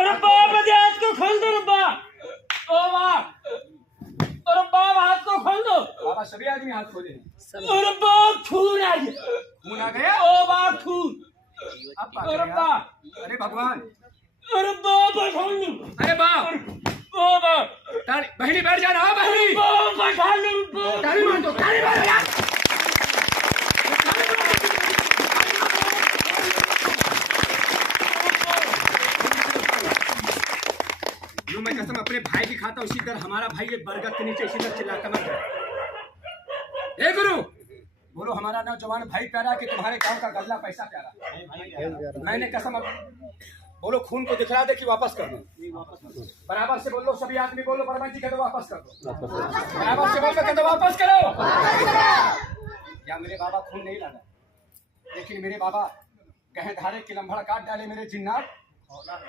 अरे बाप हाथ को खोल दो रब्बा। ओ बाप, अरे बाप हाथ को खोल दो। बाबा सभी आदमी हाथ खोले हैं। अरे बाप खून आ गया। खून आ गया? ओ बाप खून। अब बात अरे है बाप, यार। अरे भगवान, अरे बाप खोल लो। अरे बाप, ओ बाप, बहनी बैठ जाना। हाँ बहनी, बाप बैठा लो। ताली मार दो, ताली मारो यार। जो मैं कसम अपने भाई की खाता उसी तरह हमारा भाई ये बरगद के नीचे इसी तरह चिल्लाता मत जाए। हे गुरु, बोलो हमारा नौजवान भाई प्यारा कि तुम्हारे गांव का गल्ला पैसा प्यारा। मैंने कसम बोलो खून को दिखला दे कि वापस कर दो। बराबर से बोलो सभी आदमी, बोलो परमान जी कह दो वापस कर दो। बराबर से बोलो कह दो वापस करो। या मेरे बाबा खून नहीं लाना, लेकिन मेरे बाबा कहे धारे की लम्भड़ काट डाले मेरे जिन्नात।